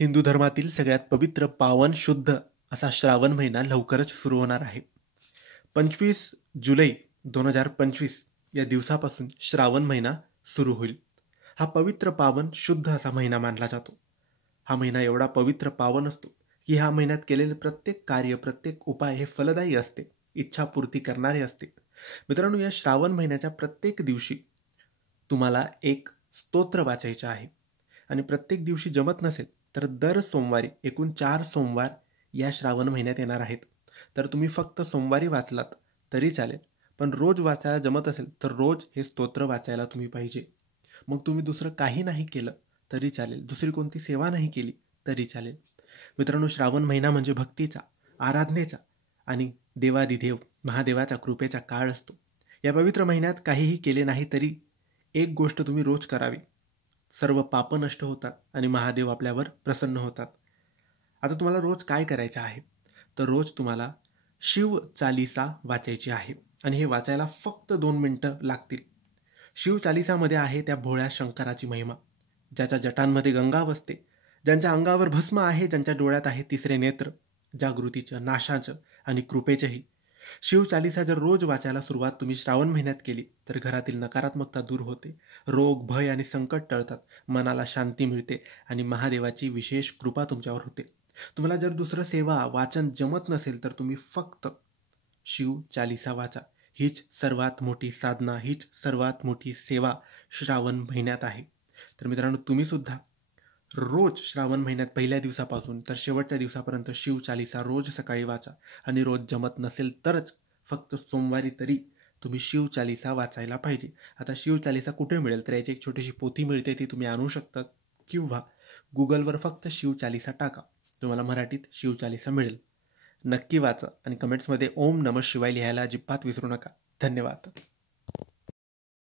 हिंदू धर्मातील सगळ्यात पवित्र, पावन, शुद्ध असा श्रावण महिना लवकरच सुरू होणार आहे. 25 जुलै 2025 या दिवसापासून श्रावण महिना सुरू होईल. हा पवित्र, पावन, शुद्ध असा महिना मानला जातो. हा महिना एवढा पवित्र, पावन असतो की ह्या महिन्यात केलेले प्रत्येक कार्य, प्रत्येक उपाय हे फलदायी असते, इच्छापूर्ती करणारे असते. मित्रांनो, या श्रावण महिन्याच्या प्रत्येक दिवशी तुम्हाला एक स्तोत्र वाचायचे आहे. आणि प्रत्येक दिवशी जमत नसेल तर दर सोमवारी, एकूण 4 सोमवार या श्रावण महिन्यात येणार आहेत. तर तुम्ही फक्त सोमवारी वाचलात तरी चालेल, पण रोज वाचायला जमत असेल तर रोज हे स्तोत्र वाचायला तुम्ही पाहिजे. मग तुम्ही दुसरं काही नाही केलं तरी चालेल, दुसरी कोणती सेवा नाही केली तरी चालेल. मित्रांनो, श्रावण महिना म्हणजे भक्तीचा, आराधनेचा आणि देवादिदेव महादेवाच्या कृपेचा काळ असतो. या पवित्र महिन्यात काहीही केले नाही तरी एक गोष्ट तुम्ही रोज करावी. सर्व पापं नष्ट होतात आणि महादेव आपल्यावर प्रसन्न होतात. आता तुम्हाला रोज काय करायचं आहे, तर रोज तुम्हाला शिव चालीसा वाचायची आहे आणि हे वाचायला फक्त 2 मिनिटं लागतील. शिव चालीसामध्ये आहे त्या भोळ्या शंकराची महिमा, ज्याच्या जटांमध्ये गंगा बसते, ज्यांच्या अंगावर भस्म आहे, ज्यांच्या डोळ्यात आहे तिसरे नेत्र, जागृतीचं, नाशाचं आणि कृपेचंही. शिव चालीसा जर रोज वाचायला सुरुवात तुम्ही श्रावण महिन्यात केली तर घरातील नकारात्मकता दूर होते, रोग, भय आणि संकट टळतात, मनाला शांती मिळते आणि महादेवाची विशेष कृपा तुमच्यावर होते. तुम्हाला जर दुसरं सेवा, वाचन जमत नसेल तर तुम्ही फक्त शिव चालीसा वाचा. हीच सर्वात मोठी साधना, हीच सर्वात मोठी सेवा श्रावण महिन्यात आहे. तर मित्रांनो, तुम्ही सुद्धा रोज श्रावण महिन्यात पहिल्या दिवसापासून तर शेवटच्या दिवसापर्यंत शिव चालीसा रोज सकाळी वाचा आणि रोज जमत नसेल तरच फक्त सोमवारी तरी तुम्ही शिव चालीसा वाचायला पाहिजे. आता शिव चालीसा कुठे मिळेल, तर याची एक छोटीशी पोथी मिळते, ती तुम्ही आणू शकता किंवा गुगलवर फक्त शिव चालीसा टाका, तुम्हाला मराठीत शिव चालीसा मिळेल. नक्की वाचा आणि कमेंट्समध्ये ओम नमः शिवाय लिहायला अजिबात विसरू नका. धन्यवाद.